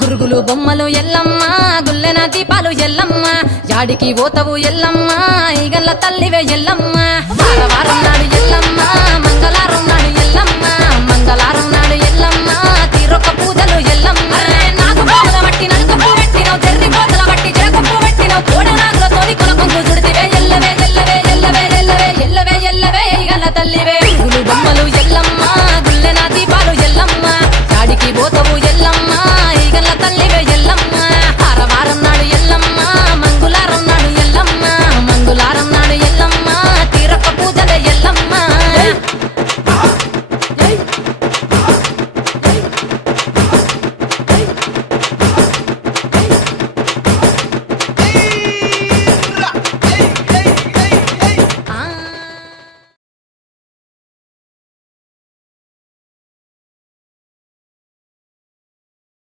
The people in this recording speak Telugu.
గురుగులు బొమ్మలు ఎల్లమ్మ గుల్లెన దీపాలు ఎల్లమ్మ యాడికి పోతవు ఎల్లమ్మ ఈగల్ల తల్లివే ఎల్లమ్మ వారం నాడు ఎల్లమ్మ మంగళవారం నాడు ఎల్లమ్మ మంగళవారం నాడు ఎల్లమ్మ తీరొక్క పూజలు ఎల్లమ్మ నాకు పూల బట్టి నలుగు పూ పెట్టినవు జర్రి కోతల బట్టి జరగప్పు పెట్టినవు కోడ నాగులతోని కొనకొంగు చుడితివే ఎల్లవే ఎల్లవే ఎల్లవే ఎల్లవే ఎల్లవే ఎల్లవే ఈగల్ల తల్లివే గురుగులు బొమ్మలు ఎల్లమ్మ గుల్లెన దీపాలు ఎల్లమ్మ యాడికి పోతవు